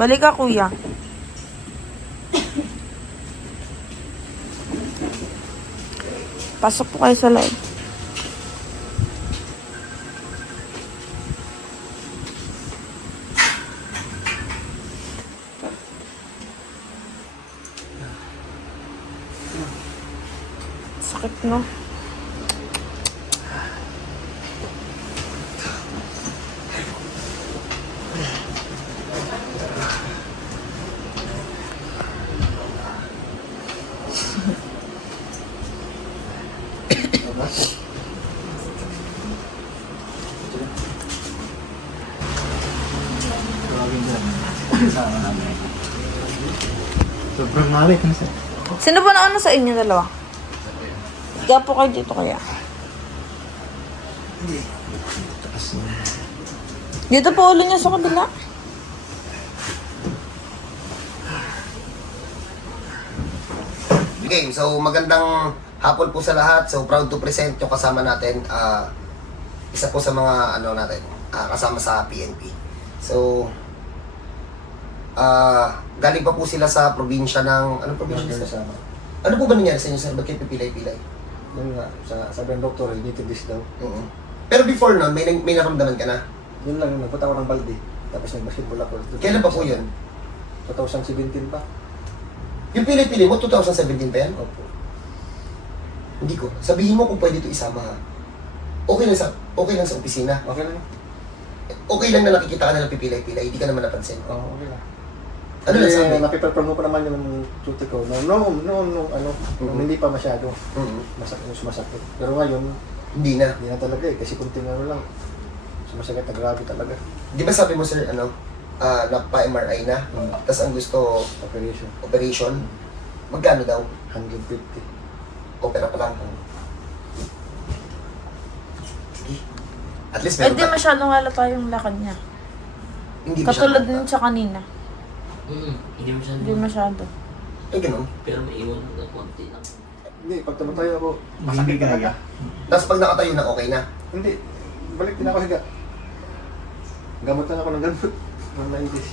Balik ka, kuya. Pasok po kayo sa loob. Sakit, no? Sobrang na sir. Sino ba nauna sa inyo dalawa? Kaya po kayo dito kaya. Dito po ulo niya sa kabila. Okay, so magandang hapon po sa lahat. So proud to present yung kasama natin. ah, isa po sa mga ano natin, ah, kasama sa PNP. So ah galing pa po sila sa probinsya ng anong probinsya Probinsya sir? sa Ano po ba nangyari sa inyo sir? Ba't kayo pipilay-pilay? Yun nga, sa, sabi ng doktor, related this daw. Oo. Pero before nun, may, may naramdaman ka na. Yun lang, nagpunta ako ng balde. Tapos nag-basketball ako. Kailan pa po yun? 2017 pa. Yung pilay-pilay mo, 2017 pa yan? Opo. Hindi ko. Sabihin mo kung pwede ito isama ha. Okay lang sa, okay lang sa opisina. Okay lang. Okay lang na nakikita ka na pipilay-pilay, hindi ka naman napansin. Oo, oh, okay lang. Ano lang sabi? Napiperform ko pa naman yung duty ko. No, no, no, no, ano, nung Mhm. hindi pa masyado. Mhm. Masakit, sumasakit. Pero ngayon, Hindi na. hindi na talaga eh. Kasi kunting ano lang. Sumasakit na grabe talaga. Di ba sabi mo sir, ano, ah, napa-MRI na, Hmm. tapos ang gusto, Operation. operation, magkano daw? 150. Opera pa lang. Sige. At least Eh meron di ka. masyadong halata yung lakad niya. Hindi Katulad din sa kanina. Mm, hindi masyado. Hindi masyado. Ay, ganun. Pero may iwan na konti lang. Hindi, pag tumatayo ako, masakit talaga. Tapos pag nakatayo na, okay na. Hindi. Balik din ako higa. Gamot lang ako ng gamot. Nung naibis.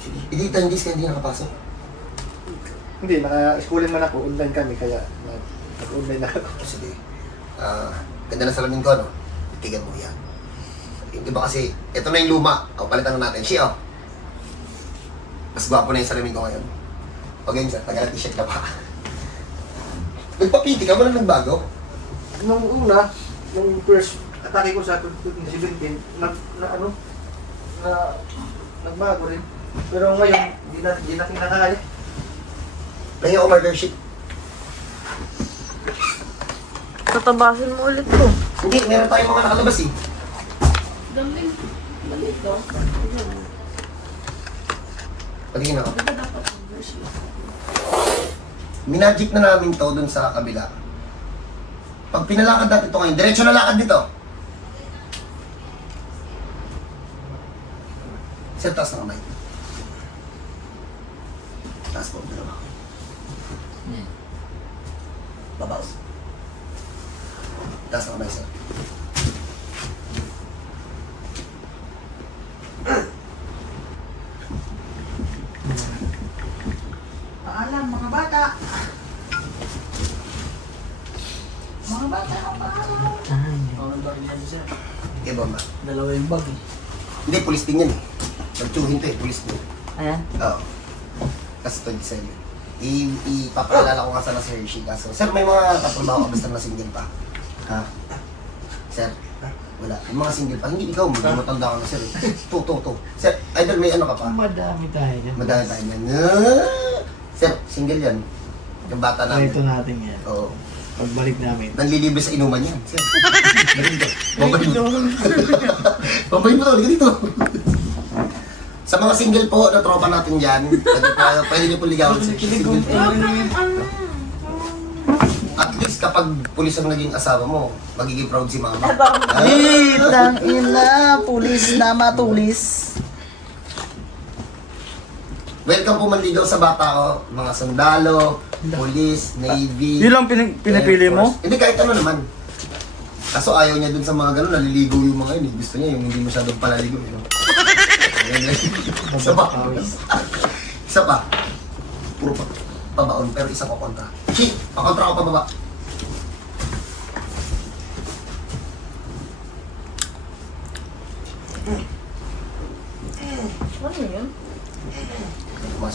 Sige. Hindi tayo hindi hindi nakapasok. Hindi, naka-schooling man ako. Online kami, kaya nag- nag-online na ako. Sige. Ah, ganda na salamin ko, no? Tigan mo yan. Yung iba kasi, ito na yung luma. O, palitan na natin. Siya, oh. Mas gwapo na yung salamin ko ngayon. O, ganyan sir, tagal t-shirt ka pa. Nagpapiti ka, wala nagbago. Nung una, nung first atake ko sa 2017, nag, na ano, na, nagbago rin. Pero ngayon, di na, di na kinakaya. Kaya ako murder. Tatabasin mo ulit to. Hindi, meron tayong mga nakalabas eh. Galing. Galing daw. Patingin ako. Version? Minagic na namin to dun sa kabila. Pag pinalakad natin to ngayon, diretso na lakad dito. Sir, taas na kamay. Taas po, dalawa. Hmm. Babaw. Taas na kamay, sir. Paalam, mga bata. Mga bata, paalam. Okay, bomba. Dalawa yung bag eh. Hindi, pulis din yan eh. Nagtsuhin to eh, pulis din. Ayan. Oo. Kasi 27. I, ipapaalala ko nga sana si Hershey. Kaso, sir, may mga katrabaho ka basta na single pa. Ha? Sir, wala. Yung mga single pa. Hindi ikaw, medyo matanda ka na, sir. To, to, to. Sir, idol, may ano ka pa? Madami tayo. Madami tayo yan. Ah! Sir, single yan. Yung bata namin. Ito natin yan. Oo. Pagbalik namin. Nanlilibre sa inuman yan. Sir, dali dito. Babay mo. Babay mo to, halika dito. Sa mga single po na tropa natin dyan, pwede, niyo po ligawan sir. Single po. At least kapag pulis ang naging asawa mo, magiging proud si mama. Itang ina, pulis na matulis. welcome po manligaw sa bata ko, mga sundalo, police, navy. Yun lang pin- pinipili Air mo? Force. Hindi, kahit ano naman. Kaso ayaw niya dun sa mga ganun, naliligo yung mga yun. eh. Gusto niya yung hindi masyadong palaligo. You know? Isa pa. Isa pa. Puro pa. Pabaon, pero isa ko kontra. Chi, pakontra ko pababa. Ano yun? Mas.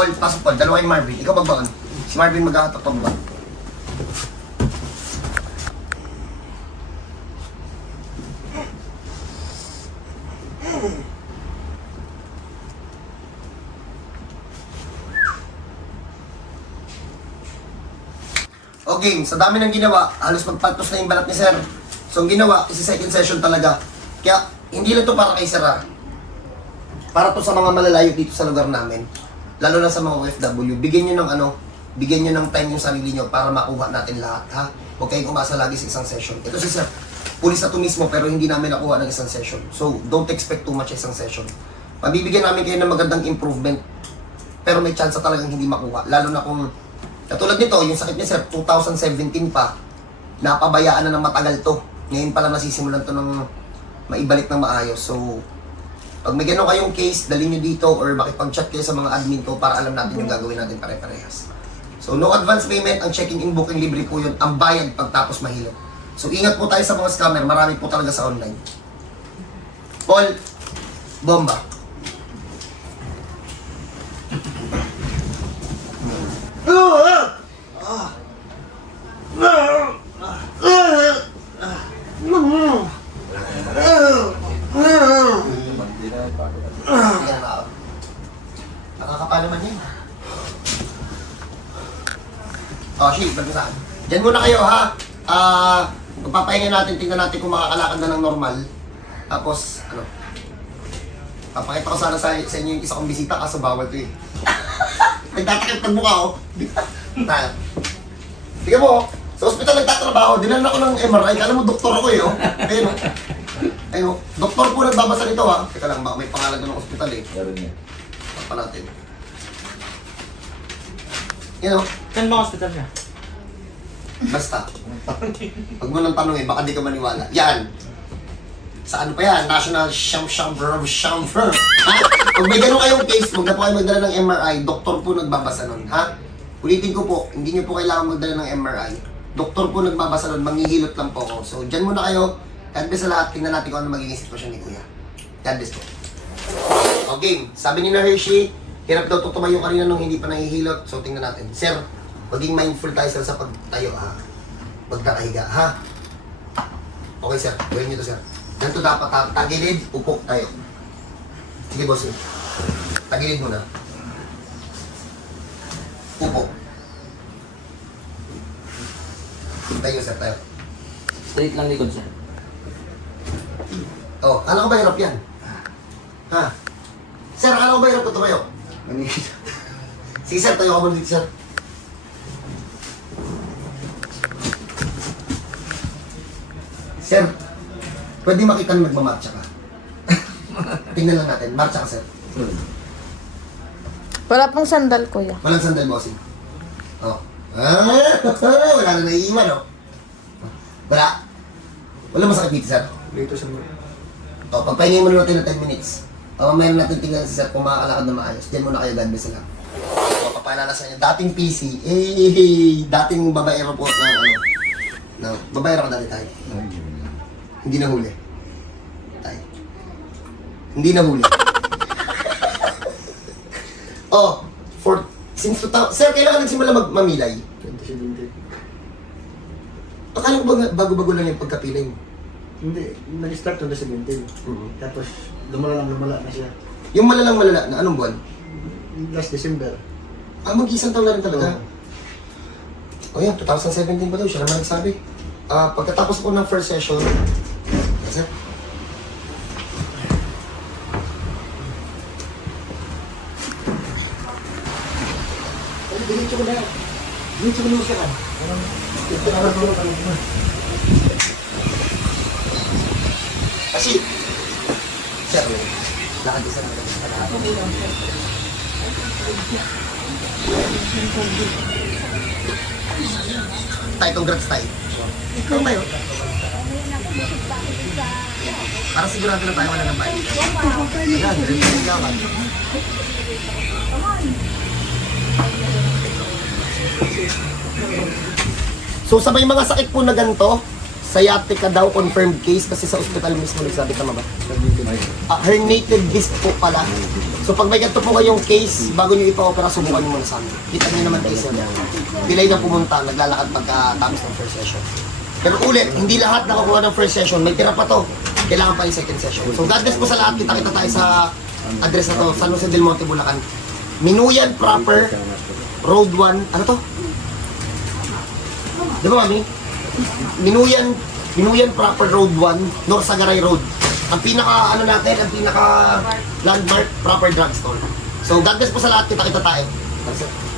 Paul, pasok Paul. Dalawa yung Marvin. Ikaw magbaon. Si Marvin maghahatak pababa. Okay, sa dami ng ginawa, halos magpaltos na yung balat ni Sir. So, ang ginawa, is second session talaga. Kaya, hindi lang to para kay Sir ah. Para to sa mga malalayo dito sa lugar namin. Lalo na sa mga OFW. Bigyan nyo ng ano, bigyan nyo ng time yung sarili nyo para makuha natin lahat, ha? Huwag kayong umasa lagi sa isang session. Ito si Sir, pulis na to mismo pero hindi namin nakuha ng isang session. So, don't expect too much isang session. Mabibigyan namin kayo ng magandang improvement pero may chance talagang hindi makuha. Lalo na kung, katulad nito, yung sakit niya sir, 2017 pa, napabayaan na ng matagal to. Ngayon pala nasisimulan to ng maibalik ng maayos. So, pag may ganun kayong case, dali nyo dito or makipag-chat kayo sa mga admin ko para alam natin yung gagawin natin pare-parehas. So, no advance payment, ang checking in booking libre po yun, ang bayad pagtapos mahilo. So, ingat po tayo sa mga scammer, marami po talaga sa online. Paul, bomba. Yan na. Nakakapalo man yan. Oh, shit, ba't saan? Diyan muna kayo, ha? Ah, magpapahinga natin, tingnan natin kung makakalakad na ng normal. Tapos, ano? Papakita ko sana sa, sa inyo yung isa kong bisita, kaso bawal to eh. Nagtatakip ng mukha, oh. Tayo. Tingnan mo, oh. sa ospital nagtatrabaho, dinan ako ng MRI, kala mo doktor ako eh, oh. Oh. Ayun, oh. doktor po nagbabasa nito, ha. Teka lang, baka may pangalan doon ng ospital eh. Meron niya. Pa natin. Yan o, Saan ba hospital niya? basta. Pag mo nang tanongin, baka di ka maniwala. Yan. Sa ano pa yan? National Sham Sham Verb Sham Verb. Ha? Pag may ganun kayong case, huwag na po kayo magdala ng MRI. Doktor po nagbabasa nun. Ha? Ulitin ko po, hindi niyo po kailangan magdala ng MRI. Doktor po nagbabasa nun, manghihilot lang po ako. So, dyan muna kayo. God bless sa lahat. Tingnan natin kung ano magiging sitwasyon ni Kuya. God bless po. Okay, sabi ni na Hershey, hirap daw to tumayo kanina nung hindi pa nahihilot. So, tingnan natin. Sir, maging mindful tayo sir, sa pagtayo, ha? Huwag nakahiga, ha? Okay, sir. Gawin niyo to, sir. Ganito dapat, ha? Tagilid, upo tayo. Sige, boss. eh. Tagilid muna. Upo. Tayo, sir, tayo. Straight lang likod siya. Oh, alam ko ba hirap yan? Ha? Sir, alam ko ba hirap ko tumayo? Sige, sir. Tayo ka muna dito, sir. Sir, pwede makita na nagmamarcha ka. Tingnan lang natin. Marcha ka, sir. Wala pong sandal, kuya. Walang sandal, bossing. Oh. Ah, wala na naiiwan, oh. Wala. Wala masakit dito, sir. Dito sa mga. O, pagpahingin muna natin ng 10 minutes. O, mamaya natin tingnan si sir kung makakalakad na maayos. Diyan muna kayo, God bless lang. O, papaalala sa inyo, dating PC, eh, dating babaero po ng ano, no, babaero ka dati tayo. Hindi na huli. Tayo. Hindi na huli. oh, for, since 2000, sir, kailan ka nagsimula mag mamilay? 2017. Akala ko ba bago-bago lang yung pagkapiling? Hindi, nag-start 2017. Mhm. Tapos, lumala lang lumala na siya. Yung malalang malala na anong buwan? Last December. Ah, mag-isang taon na rin talaga. O yan, 2017 pa daw, siya naman nagsabi. Ah, pagkatapos ko ng first session, yes, sir. Ay, diretso ko na. Diretso ko na siya. Ito na lang Kasi, sir, lakad isa na lang. Tay, congrats tay. Ikaw tayo. Para sigurado na tayo wala ng balik. Yan, lakad. So sa may mga sakit po na ganito, sciatica daw confirmed case kasi sa ospital mismo nagsabi tama ba? Ah, herniated disc po pala. So pag may ganito po kayong case, bago nyo ipa-opera, subukan nyo muna sa amin. Kita nyo naman kayo sir. Delay na pumunta, naglalakad pagka-tapos ng first session. Pero ulit, hindi lahat nakakuha ng first session. May tira pa to. Kailangan pa yung second session. So God bless po sa lahat. Kita-kita tayo sa address na to, San Jose del Monte, Bulacan. Minuyan proper, Road 1, ano to? Di ba, mami? Minuyan, Minuyan proper Road 1, North Sagaray Road. Ang pinaka, ano natin, ang pinaka landmark, proper drugstore. So, God po sa lahat, kita-kita tayo. That's it.